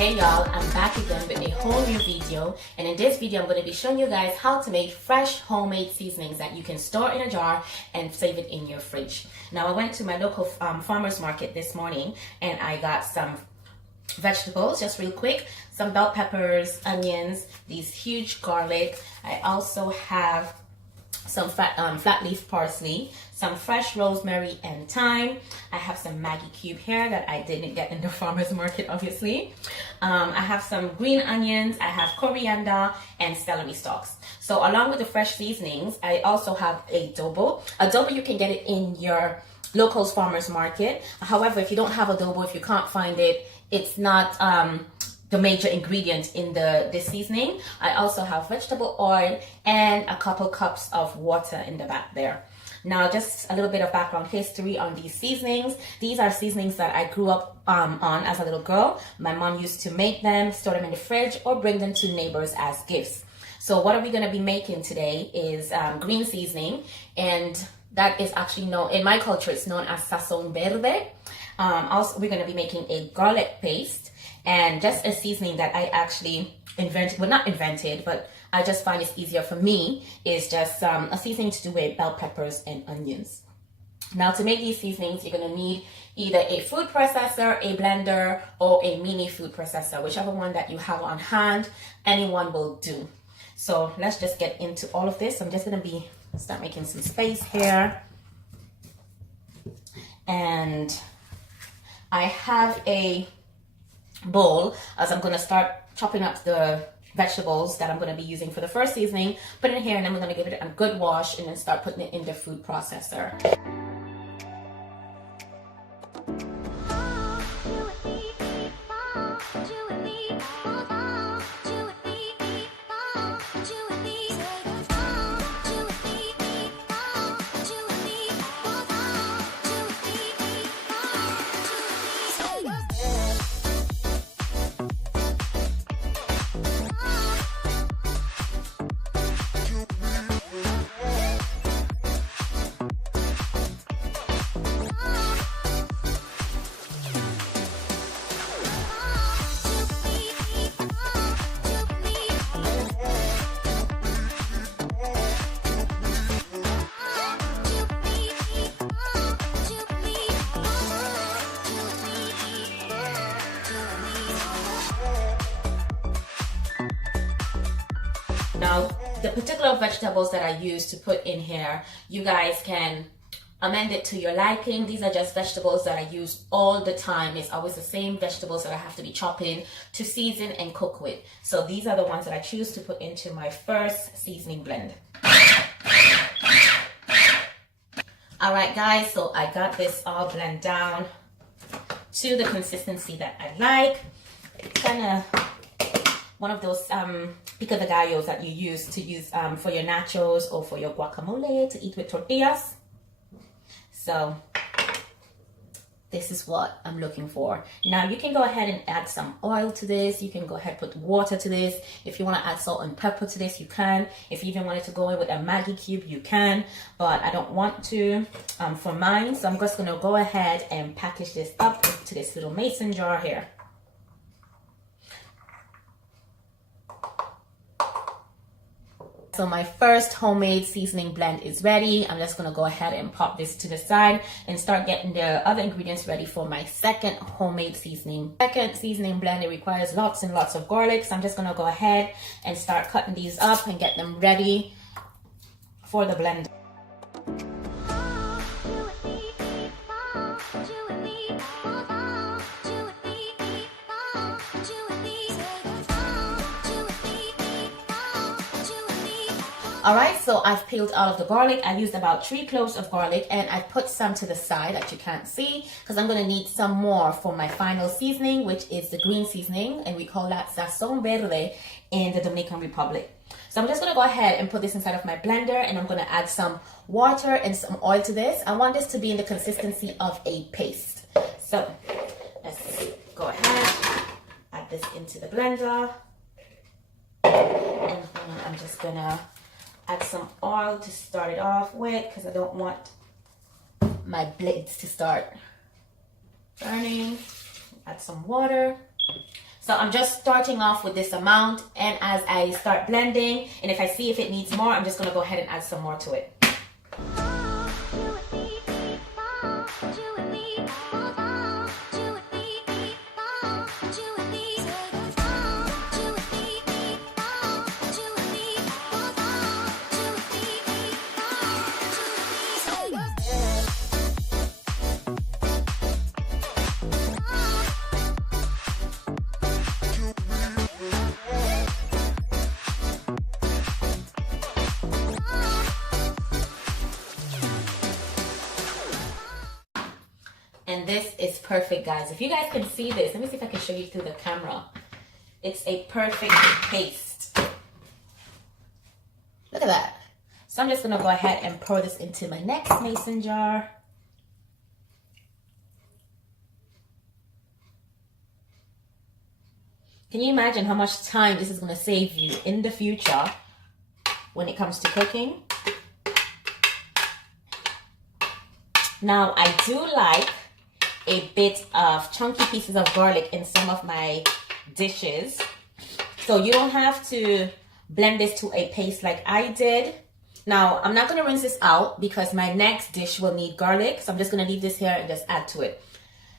Hey y'all, I'm back again with a whole new video, and in this video I'm going to be showing you guys how to make fresh homemade seasonings that you can store in a jar and save it in your fridge. Now I went to my local farmer's market this morning and I got some vegetables just real quick, some bell peppers, onions, these huge garlic. I also have some flat leaf parsley, some fresh rosemary and thyme. I have some Maggi cube here that I didn't get in the farmer's market, obviously. I have some green onions, I have coriander and celery stalks. So along with the fresh seasonings, I also have adobo. Adobo, you can get it in your local farmer's market. However, if you don't have adobo, if you can't find it, it's not the major ingredient in this seasoning. I also have vegetable oil and a couple cups of water in the back there. Now, just a little bit of background history on these seasonings. These are seasonings that I grew up on as a little girl. My mom used to make them, store them in the fridge, or bring them to neighbors as gifts. So what are we going to be making today is green seasoning, and that is actually known, in my culture, it's known as Sazon Verde. Also, we're going to be making a garlic paste, and just a seasoning that I actually invented, well, not invented, but I just find it's easier for me, is just a seasoning to do with bell peppers and onions. Now, to make these seasonings, you're going to need either a food processor, a blender, or a mini food processor, whichever one that you have on hand. Anyone will do. So let's just get into all of this. I'm just going to start making some space here. And I have a bowl as I'm going to start chopping up the vegetables that I'm going to be using for the first seasoning. Put it in here, and then we're going to give it a good wash and then start putting it in the food processor. Now, the particular vegetables that I use to put in here, you guys can amend it to your liking. These are just vegetables that I use all the time. It's always the same vegetables that I have to be chopping to season and cook with. So these are the ones that I choose to put into my first seasoning blend. All right, guys, so I got this all blended down to the consistency that I like. It's kind of one of those pico de gallos that you use for your nachos or for your guacamole to eat with tortillas. So this is what I'm looking for. Now you can go ahead and add some oil to this. You can go ahead and put water to this. If you want to add salt and pepper to this, you can. If you even wanted to go in with a Maggi cube, you can. But I don't want to for mine. So I'm just going to go ahead and package this up into this little mason jar here. So my first homemade seasoning blend is ready. I'm just going to go ahead and pop this to the side and start getting the other ingredients ready for my second homemade seasoning. Second seasoning blend, it requires lots and lots of garlic. So I'm just going to go ahead and start cutting these up and get them ready for the blender. Alright, so I've peeled all of the garlic. I used about 3 cloves of garlic, and I put some to the side that you can't see because I'm going to need some more for my final seasoning, which is the green seasoning, and we call that Sazon Verde in the Dominican Republic. So I'm just going to go ahead and put this inside of my blender, and I'm going to add some water and some oil to this. I want this to be in the consistency of a paste. So let's go ahead, add this into the blender, and I'm just going to add some oil to start it off with because I don't want my blades to start burning. Add some water. So I'm just starting off with this amount, and as I start blending, and if I see if it needs more, I'm just gonna go ahead and add some more to it. And this is perfect, guys. If you guys can see this, let me see if I can show you through the camera. It's a perfect paste. Look at that. So I'm just gonna go ahead and pour this into my next mason jar. Can you imagine how much time this is gonna save you in the future when it comes to cooking? Now, I do like a bit of chunky pieces of garlic in some of my dishes. So you don't have to blend this to a paste like I did. Now, I'm not going to rinse this out because my next dish will need garlic. So I'm just going to leave this here and just add to it.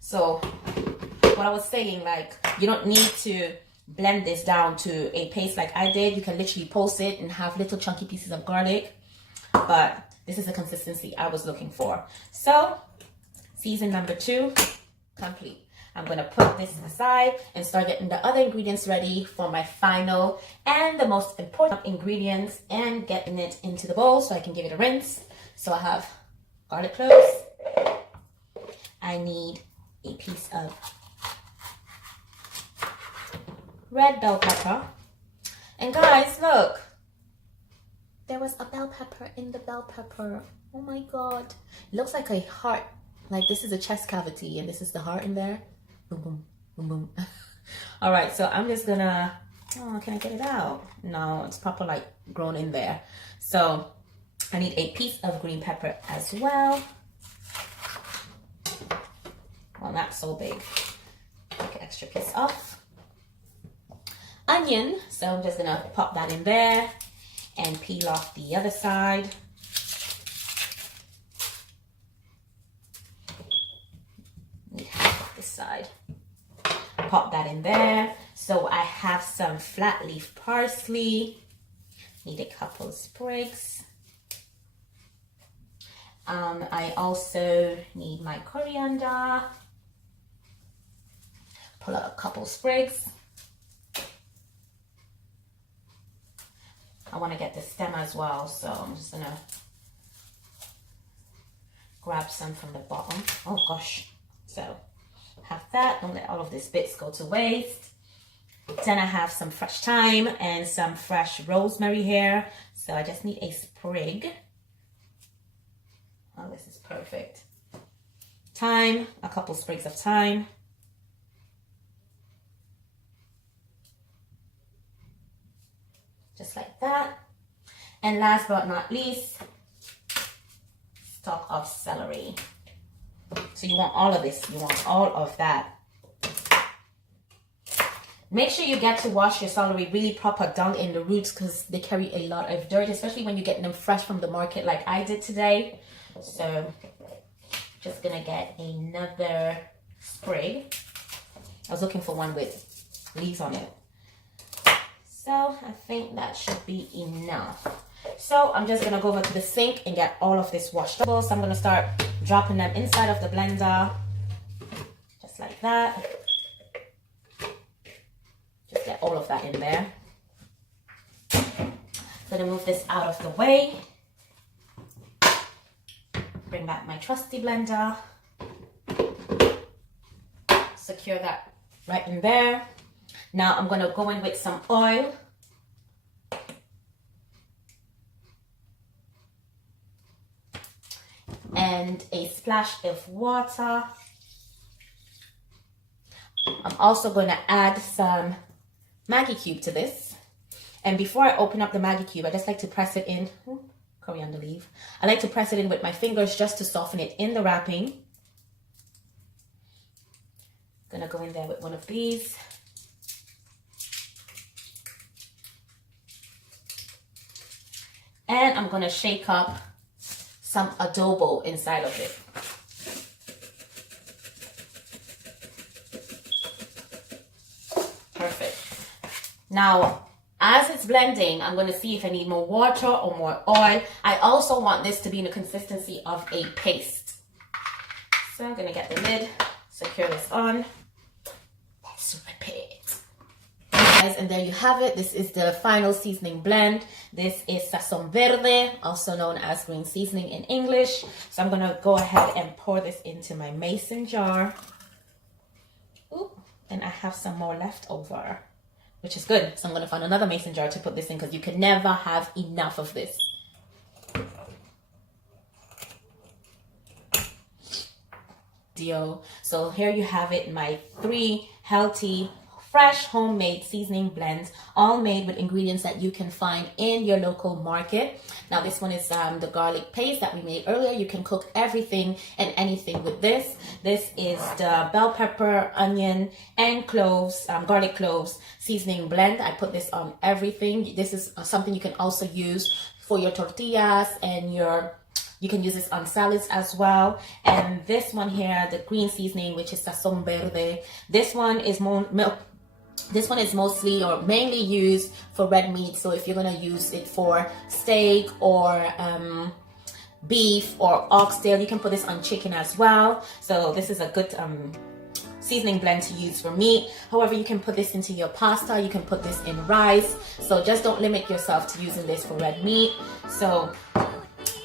So what I was saying, like, you don't need to blend this down to a paste like I did. You can literally pulse it and have little chunky pieces of garlic. But this is the consistency I was looking for. So season number 2 complete. I'm going to put this aside and start getting the other ingredients ready for my final and the most important ingredients, and getting it into the bowl so I can give it a rinse. So I have garlic cloves. I need a piece of red bell pepper. And guys, look. There was a bell pepper in the bell pepper. Oh my God. It looks like a heart. Like this is a chest cavity and this is the heart in there. Boom, boom, boom, boom. All right, so I'm just gonna, oh, can I get it out? No, it's proper like grown in there. So I need a piece of green pepper as well. Well, not so big. Take an extra piece off. Onion, so I'm just gonna pop that in there and peel off the other side. Need half of this side. Pop that in there. So I have some flat leaf parsley. Need a couple sprigs. I also need my coriander. Pull out a couple sprigs. I want to get the stem as well, so I'm just gonna grab some from the bottom. Oh gosh. So have that. Don't let all of these bits go to waste. Then I have some fresh thyme and some fresh rosemary here. So I just need a sprig. Oh, this is perfect. Thyme, a couple sprigs of thyme. Just like that. And last but not least, stalk of celery. So you want all of this. You want all of that. Make sure you get to wash your celery really proper down in the roots, because they carry a lot of dirt, especially when you're getting them fresh from the market like I did today. So just gonna get another sprig. I was looking for one with leaves on it. So I think that should be enough. So I'm just gonna go over to the sink and get all of this washed up. So I'm gonna start dropping them inside of the blender, just like that. Just get all of that in there. Gonna move this out of the way. Bring back my trusty blender. Secure that right in there. Now I'm gonna go in with some oil. And a splash of water. I'm also going to add some Maggi cube to this. And before I open up the Maggi cube, I just like to press it in. Coriander leaf. I like to press it in with my fingers just to soften it in the wrapping. Gonna go in there with one of these. And I'm gonna shake up some adobo inside of it. Perfect. Now, as it's blending, I'm going to see if I need more water or more oil. I also want this to be in the consistency of a paste. So I'm going to get the lid, secure this on. Let's whip it. Guys, and there you have it. This is the final seasoning blend. This is Sazon Verde, also known as green seasoning in English. So I'm going to go ahead and pour this into my mason jar. Ooh, and I have some more left over, which is good. So I'm going to find another mason jar to put this in because you can never have enough of this. So here you have it, my 3 healthy, fresh, homemade seasoning blends, all made with ingredients that you can find in your local market. Now this one is the garlic paste that we made earlier. You can cook everything and anything with this. This is the bell pepper, onion, and cloves, garlic cloves seasoning blend. I put this on everything. This is something you can also use for your tortillas and you can use this on salads as well. And this one here, the green seasoning, which is Sazon Verde. This one is mostly or mainly used for red meat. So if you're gonna use it for steak or beef or oxtail, you can put this on chicken as well. So this is a good seasoning blend to use for meat. However, you can put this into your pasta, you can put this in rice. So just don't limit yourself to using this for red meat. So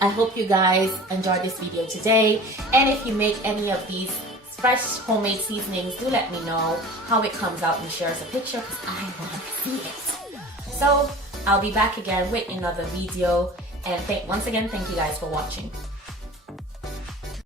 I hope you guys enjoyed this video today. And if you make any of these fresh homemade seasonings, do let me know how it comes out and share us a picture because I want to see it. So I'll be back again with another video. And once again, thank you guys for watching.